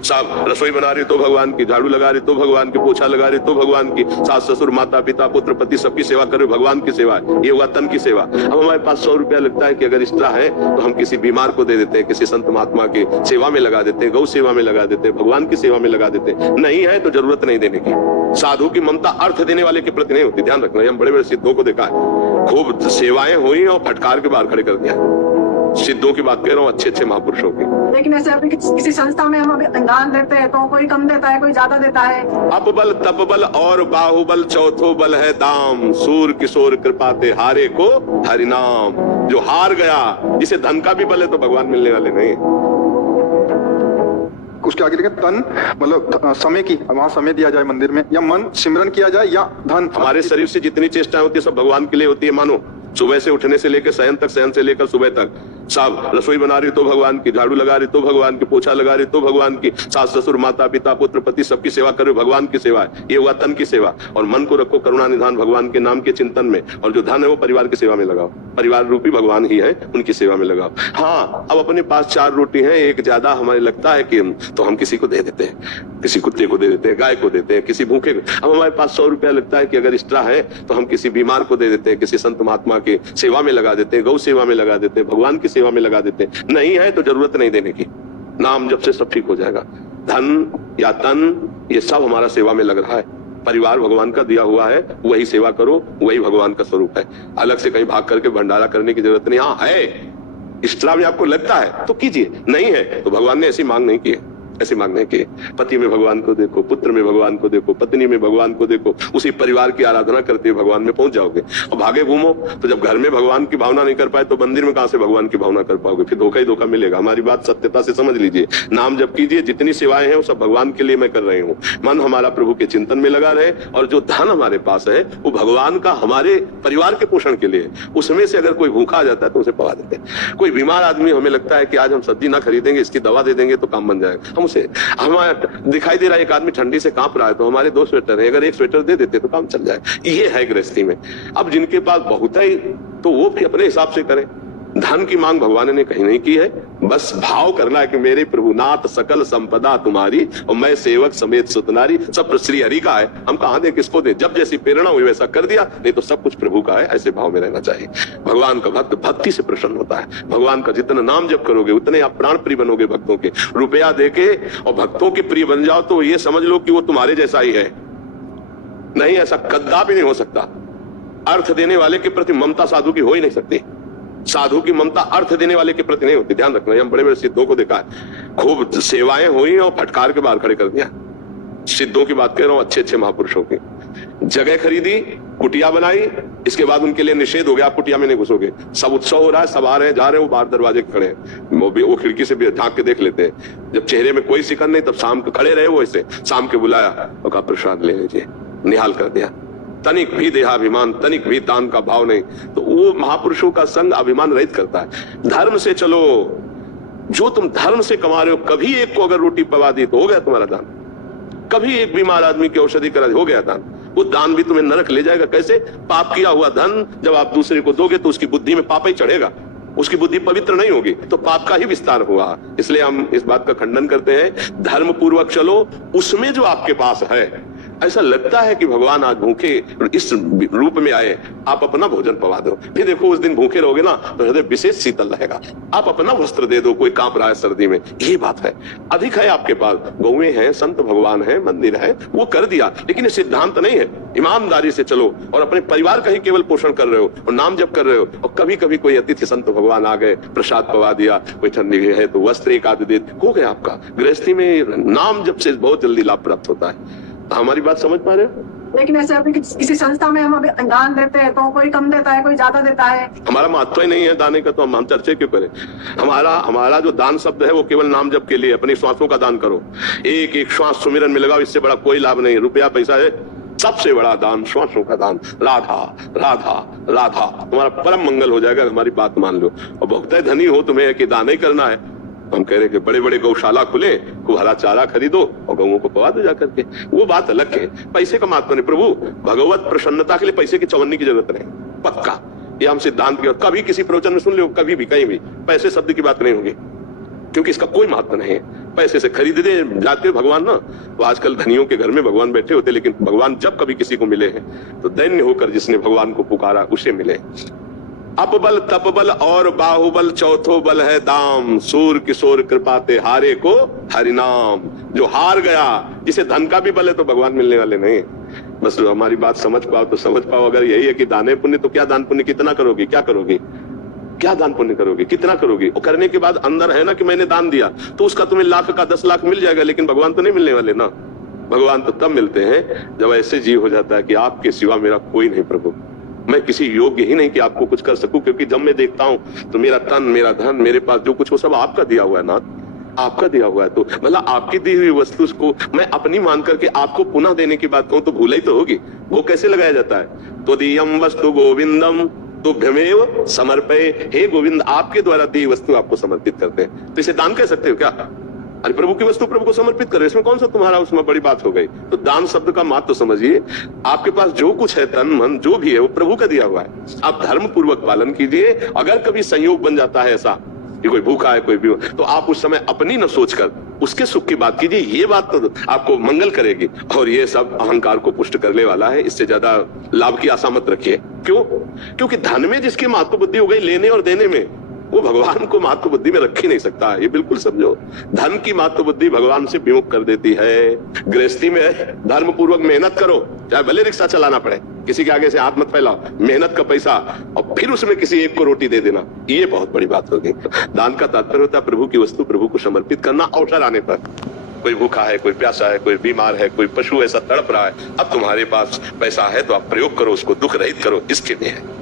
साहब रसोई बना रहे तो भगवान की, झाड़ू लगा रहे तो भगवान की, पोछा लगा रहे तो भगवान की, सास ससुर माता पिता पुत्र पति सबकी सेवा कर रहे भगवान की सेवा है। ये हुआ तन की सेवा। अब हमारे पास 100 रुपया लगता है कि अगर एक्स्ट्रा है तो हम किसी बीमार को दे देते हैं, किसी संत महात्मा की सेवा में लगा देते हैं, गौ सेवा में लगा देते हैं, भगवान की सेवा में लगा देते हैं। नहीं है तो जरूरत नहीं देने की। साधु की ममता अर्थ देने वाले के प्रति नहीं होती, ध्यान रखना। हम बड़े बड़े सिद्धों को देखा है, खूब सेवाएं हुई और फटकार के बाहर खड़े कर दिया। सिद्धों की बात कह रहा हूँ, अच्छे अच्छे महापुरुषों की। लेकिन ऐसे अभी किसी संस्था में हम अभी दान देते हैं तो कोई कम देता है, कोई ज्यादा देता है। अपबल तपबल और बाहुबल चौथो बल है दाम, सूर किशोर कृपा ते हारे को हरिनाम। जो हार गया, जिसे धन का भी बल है तो भगवान मिलने वाले नहीं। उसके आगे लिखे तन, मतलब समय की, वहाँ समय दिया जाए मंदिर में, या मन सिमरन किया जाए, या धन। हमारे शरीर से जितनी चेष्टाएं होती है सब भगवान के लिए होती है। मानो सुबह से उठने से लेकर शयन तक, शयन से लेकर सुबह तक, साहब रसोई बना रही तो भगवान की, झाड़ू लगा रही तो भगवान की, पोछा लगा रही तो भगवान की, सास ससुर माता पिता पुत्र पति सबकी सेवा कर रहे भगवान की सेवा है। ये हुआ तन की सेवा। और मन को रखो करुणा निधान भगवान के नाम के चिंतन में, और जो धन है वो परिवार की सेवा में लगाओ। परिवार रूपी भगवान ही है, उनकी सेवा में लगाओ। हाँ, अब अपने पास 4 रोटी है, एक ज्यादा हमें लगता है कि तो हम किसी को दे देते हैं, किसी कुत्ते को दे देते हैं, गाय को देते हैं, किसी भूखे को। अब हमारे पास 100 रुपया लगता है कि अगर एक्स्ट्रा है तो हम किसी बीमार को दे देते हैं, किसी संत महात्मा की सेवा में लगा देते हैं, गौ सेवा में लगा देते हैं, भगवान की सेवा में लगा देते हैं। नहीं है तो जरूरत नहीं देने की। नाम जब से सब ठीक हो जाएगा। धन या तन ये सब हमारा सेवा में लग रहा है। परिवार भगवान का दिया हुआ है, वही सेवा करो, वही भगवान का स्वरूप है। अलग से कहीं भाग करके भंडारा करने की जरूरत नहीं। हाँ है, इस्लाम में आपको लगता है तो कीजिए, नहीं है तो भगवान ने ऐसी मांग नहीं की है। ऐसे मांगने के पति में भगवान को देखो, पुत्र में भगवान को देखो, पत्नी में भगवान को देखो, उसी परिवार की आराधना करते हुए भगवान में पहुंच जाओगे। और भागे घूमो तो जब घर में भगवान की भावना नहीं कर पाए तो मंदिर में कहां से भगवान की भावना कर पाओगे? फिर धोखा ही धोखा मिलेगा। हमारी बात सत्यता से समझ लीजिए। नाम जप कीजिए, जितनी सेवाएं हैं वो सब भगवान के लिए मैं कर रही हूँ। मन हमारा प्रभु के चिंतन में लगा रहे, और जो धन हमारे पास है वो भगवान का हमारे परिवार के पोषण के लिए। उसमें से अगर कोई भूखा आ जाता है तो उसे पवा देते हैं। कोई बीमार आदमी, हमें लगता है कि आज हम सब्जी ना खरीदेंगे, इसकी दवा दे देंगे तो काम बन जाएगा, हम उसे, हमारे दिखाई दे रहा है एक आदमी ठंडी से कांप रहा है तो हमारे 2 स्वेटर है, अगर 1 स्वेटर दे देते तो काम चल जाए। ये है गृहस्थी में। अब जिनके पास बहुत है तो वो भी अपने हिसाब से करें। धन की मांग भगवान ने कहीं नहीं की है। बस भाव करना है कि मेरे प्रभुनाथ सकल संपदा तुम्हारी और मैं सेवक समेत सुतनारी। सब श्री हरि का है, हम कहां दे किसको दे? जब जैसी प्रेरणा हुई वैसा कर दिया, नहीं तो सब कुछ प्रभु का है। ऐसे भाव में रहना चाहिए। भगवान का भक्त भक्ति से प्रसन्न होता है। भगवान का जितना नाम जप करोगे उतने आप प्राण प्रिय बनोगे भक्तों के। रुपया देके और भक्तों के प्रिय बन जाओ तो ये समझ लो कि वो तुम्हारे जैसा ही है। नहीं, ऐसा कदापि नहीं हो सकता। अर्थ देने वाले के प्रति ममता साधु की हो ही नहीं सकती। साधु की ममता अर्थ देने वाले के प्रति नहीं होती, ध्यान रखना। हम बड़े बड़े सिद्धों को देखा है, खूब सेवाएं हुई और फटकार के बाहर खड़े कर दिया। सिद्धों की बात कह रहा हूँ, अच्छे अच्छे महापुरुषों की। जगह खरीदी, कुटिया बनाई, इसके बाद उनके लिए निषेध हो गया, आप कुटिया में नहीं घुसोगे। सब उत्सव हो रहा है, सब आ रहे हैं, जा रहे हैं, वो बाहर दरवाजे खड़े हैं, वो खिड़की से भी झांक के देख लेते हैं। जब चेहरे में कोई शिकन नहीं तब शाम को खड़े रहे वो ऐसे। शाम के बुलाया और कहा प्रसाद ले लीजिए, निहाल कर दिया। तनिक भी देहाभिमान, तनिक भी तान का भाव नहीं। तो वो महापुरुषों का संग अभिमान रहित करता है। धर्म से चलो, जो तुम धर्म से कमा रहे हो, कभी एक को अगर रोटी पवा दी तो हो गया तुम्हारा दान। कभी एक बीमार आदमी की औषधि करा दी, हो गया दान। वो दान भी तुम्हें नरक ले जाएगा। कैसे? पाप किया हुआ धन जब आप दूसरे को दोगे तो उसकी बुद्धि में पाप ही चढ़ेगा, उसकी बुद्धि पवित्र नहीं होगी, तो पाप का ही विस्तार हुआ। इसलिए हम इस बात का खंडन करते हैं, धर्म पूर्वक चलो, उसमें जो आपके पास है। ऐसा लगता है कि भगवान आज भूखे इस रूप में आए, आप अपना भोजन पवा दो, फिर देखो उस दिन भूखे रहोगे ना तो हृदय विशेष शीतल रहेगा। आप अपना वस्त्र दे दो, कोई कांप रहा है सर्दी में, ये बात है। अधिक है आपके पास, गौएं हैं, संत भगवान है, मंदिर है, वो कर दिया, लेकिन ये सिद्धांत नहीं है। ईमानदारी से चलो और अपने परिवार का ही केवल पोषण कर रहे हो और नाम जप कर रहे हो। और कभी कभी कोई अतिथि संत भगवान आ गए, प्रसाद पवा दिया, कोई ठंडी है तो वस्त्र एक आध दे, हो गया आपका। गृहस्थी में नाम जप से बहुत जल्दी लाभ प्राप्त होता है। हमारी बात समझ पा रहे हो? लेकिन ऐसे अभी किसी संस्था में हम अभी दान देते हैं तो कोई कम देता है, कोई ज्यादा देता है। हमारा महत्व ही नहीं है दाने का, तो हम चर्चा क्यों करें? हमारा जो दान शब्द है वो केवल नाम जप के लिए। अपनी श्वासों का दान करो, एक एक श्वास सुमिरन में लगाओ, इससे बड़ा कोई लाभ नहीं। रुपया पैसा है, सबसे बड़ा दान श्वासों का दान। राधा राधा राधा, तुम्हारा परम मंगल हो जाएगा। हमारी बात मान लो। और बहुत धनी हो तुम्हें कि दान ही करना है। हम कह रहे हैं कि बड़े बड़े गौशाला खुले, खूब हरा चारा खरीदो और गौओं को पवा दो जाकर के, वो बात अलग है। पैसे का महत्व नहीं। प्रभु भगवत प्रसन्नता के लिए पैसे की चवन्नी की जरूरत नहीं, पक्का। ये हम सिद्धांत की, कभी किसी प्रवचन में सुन लो, कभी भी कहीं भी पैसे शब्द की बात नहीं होगी, क्योंकि इसका कोई महत्व नहीं है। पैसे से खरीद दे जाते भगवान ना, तो आजकल धनियों के घर में भगवान बैठे होते, लेकिन भगवान जब कभी किसी को मिले हैं तो दैन्य होकर जिसने भगवान को पुकारा उसे मिले। अपबल तपबल और बाहुबल चौथो बल है दाम, सूर किशोर कृपाते हारे को हरिनाम। जो हार गया, जिसे धन का भी बल है तो भगवान मिलने वाले नहीं। बस हमारी बात समझ पाओ तो समझ पाओ। अगर यही है कि दाने पुण्य, तो क्या दान पुण्य कितना करोगे, क्या करोगे, क्या दान पुण्य करोगे, कितना करोगे? और करने के बाद अंदर है ना कि मैंने दान दिया, तो उसका तुम्हें लाख का 10 लाख मिल जाएगा, लेकिन भगवान तो नहीं मिलने वाले ना। भगवान तो तब मिलते हैं जब ऐसे जीव हो जाता है कि आपके सिवा मेरा कोई नहीं प्रभु, मैं किसी योग्य ही नहीं कि आपको कुछ कर सकूं, क्योंकि जब मैं देखता हूं तो मेरा तन, मेरा धन, मेरे पास जो कुछ वो सब आपका दिया हुआ है ना, आपका दिया हुआ है। तो मतलब आपकी दी हुई वस्तु को मैं अपनी मान करके आपको पुनः देने की बात कहूं तो भूल ही तो होगी। वो कैसे लगाया जाता है? तो दीयम वस्तु गोविंदम तुभ्यमेव समर्पये, हे गोविंद आपके द्वारा दी वस्तु आपको समर्पित करते हैं। तो इसे दान कह सकते हो क्या? अरे प्रभु की वस्तु प्रभु को समर्पित करो, इसमें कौन सा तुम्हारा उसमें बड़ी बात हो गई? तो दान शब्द का मात्र तो समझिए, आपके पास जो कुछ है, तन मन जो भी है, वो प्रभु का दिया हुआ है। आप धर्म पूर्वक पालन कीजिए। अगर कभी संयोग बन जाता है ऐसा कि कोई भूखा है, कोई भी, तो आप उस समय अपनी न सोचकर उसके सुख की बात कीजिए। ये बात तो आपको मंगल करेगी, और ये सब अहंकार को पुष्ट करने वाला है। इससे ज्यादा लाभ की आशा मत रखिए। क्यों? क्योंकि धन में जिसकी महत्व बुद्धि हो गई लेने और देने में, वो भगवान को महत्व बुद्धि में रख ही नहीं सकता। ये बिल्कुल समझो। धन की महत्व बुद्धि भगवान से विमुख कर देती है। गृहस्थी में धर्म पूर्वक मेहनत करो, चाहे भले रिक्शा चलाना पड़े, किसी के आगे से हाथ मत फैलाओ, मेहनत का पैसा, और फिर उसमें किसी एक को रोटी दे देना, ये बहुत बड़ी बात होगी। दान का तात्पर्य होता है प्रभु की वस्तु प्रभु को समर्पित करना। अवसर आने पर कोई भूखा है, कोई प्यासा है, कोई बीमार है, कोई पशु ऐसा तड़प रहा है, अब तुम्हारे पास पैसा है तो आप प्रयोग करो, उसको दुख रहित करो, इसके लिए है।